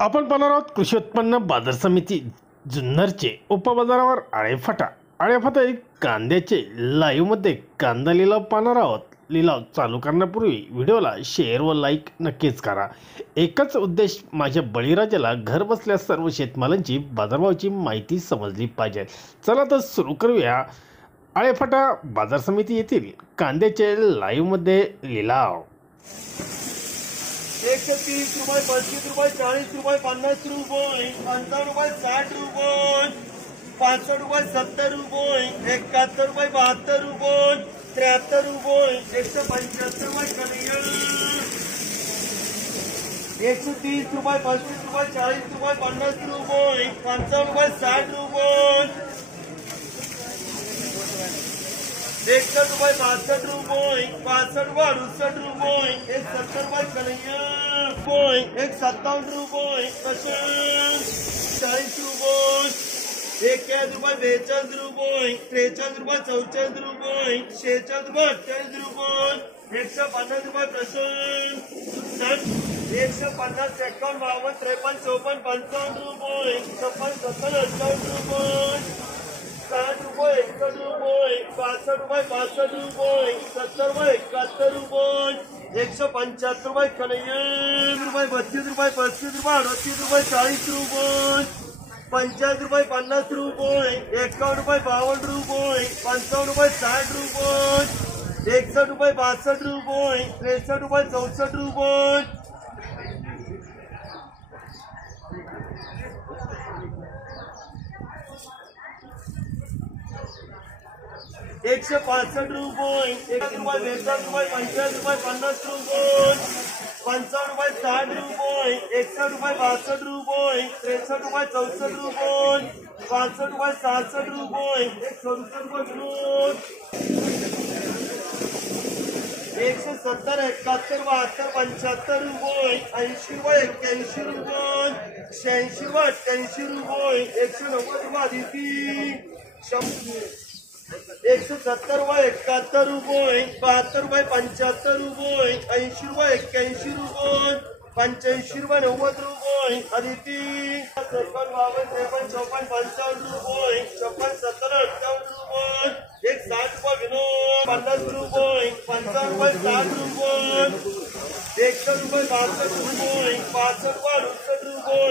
आपण पाहणार आहोत कृषी उत्पन्न बाजार समिती जुन्नरचे उपबाजारावर आळेफाटा आळेफाटा कांद्याचे लाईव्हमध्ये कांदा लिलाव पाहणार आहोत। लिलाव चालू करण्यापूर्वी व्हिडिओला शेअर व लाईक नक्कीच करा। एकच उद्देश, माझ्या बळीराजाला घर बसल्या सर्व शेतमालांची बाजारभावाची माहिती समजली पाहिजे। चला तर सुरू करूया आळेफाटा बाजार समिती येथील कांद्याचे लाईव्हमध्ये लिलाव। 130 रुपये, 35 रुपये, 40 रुपये, 50 रुपये, 55 रुपये, 60 रुपये, 65 रुपये, 70 रुपये, 71 रुपये, 72 रुपये, 73 रुपये, 175 रुपये कन्हैया, 130 रुपये, 35 रुपये, 40 रुपये, 50 रुपये, 55 रुपये, 60 रुपये, 61 रुपये, 62 रुपये, 65 रुपये, 68 रुपये, 170 रुपये कन्हैया, 157 रुपये, 40 रुपये, 41 रुपये, 42 रुपये, 43 रुपये, 44 रुपये, 46 रुपये, 48 रुपये, 150 रुपये 150, 51, 52, 53, 54, 55 रुपये, 56, 57, 58 रुपये, 60 रुपये, 61 रुपये, 62 रुपये, 62 रुपये, 70 रुपये, 71 रुपये, 175 रुपये कन्हैया, रुपये 32 रुपये, 35 रुपये, 38 रुपये, 40 रुपये, 45 रुपये, 50 रुपये, 51 रुपये, 52 रुपये, 55 रुपये, 60 रुपये, 61 रुपये, 62 रुपये, 63 रुपये, 64 रुपये, 165 रुपये, 1 रुपये, 42 रुपये, 45 रुपये, 50 रुपये, 55 रुपये, 60 रुपये, 61 रुपये, 62 रुपये, 63 रुपये, 64 रुपये, 65 रुपये, 67 रुपये, 167 रुपये, 170, 71, 72, 75 रुपये, 80 रुपये, 81 रुपये, 86 रुपये, 88 रुपये, 190 रुपये आदिती, 170 रुपये, 71 रुपये, 72 रुपये, 75 रुपये, 80 रुपये, 81 रुपये, 85 रुपये, 90 रुपये आदिती, 53, 52, 53, 54, 55 रुपये, 56, 57, 58 रुपये, 160 रुपये विनोद, 50 रुपये, 55 रुपये, 60 रुपये, 61 रुपये, 62 रुपये, 65 रुपये, 68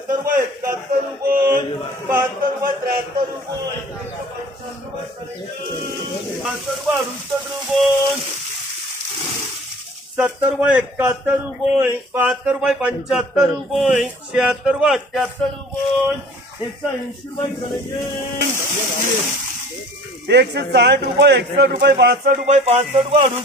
रुपये, 70 रुपये, 71 रुपये, 72 रुपये, 73 रुपये, 65 रुपये, 68 रुपये, 70 रुपये, 71 रुपये, 72 रुपये, 75 रुपये, 76 रुपये, 78 रुपये, 180 रुपये कन्हैया, 160 रुपये, 61 रुपये, 62 रुपये, 65 रुपये, 68 रुपये,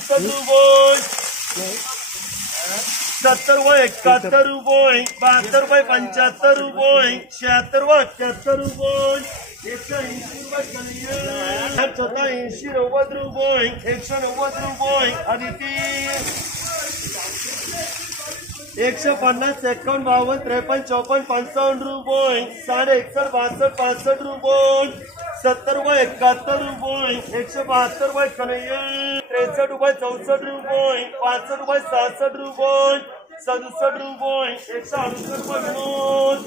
70 रुपये, 71 रुपये, 72 रुपये, 75 रुपये, 76 रुपये, 78 रुपये, 180 रुपये कन्हैया, 80, 90 रुपये, 190 रुपये आदिती, 150, 51, 52, 53, 54, 55 रुपये, 61, 62, 65 रुपये, 70 रुपये, 71 रुपये, 172 रुपये कन्हैया, 63 रुपये, 64 रुपये, 65 रुपये, 67 रुपये, 67 रुपये, 168 रुपये विनोद,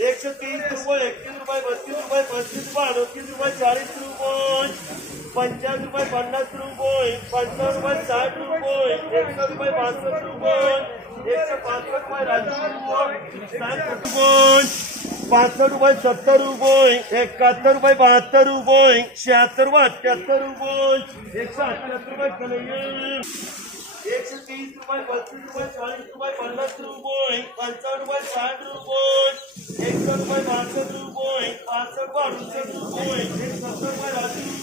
130 रुपये, 31 रुपये, 32 रुपये, 35 रुपये, 38 रुपये, 40 रुपये, 50 रुपये, 50 रुपये, 55 रुपये, 60 रुपये, 100 रुपये, 62 रुपये, 165 रुपये राजू, 60 रुपये, 65 रुपये, 70 रुपये, 71 रुपये, 72 रुपये, 76 रुपये, 78 रुपये, 178 रुपये कन्हैया, 130 रुपये, 32 रुपये, 40 रुपये, 50 रुपये, 55 रुपये, 60 रुपये, 100 रुपये, 62 रुपये, 65 रुपये, 68 रुपये, 170 रुपये राजू,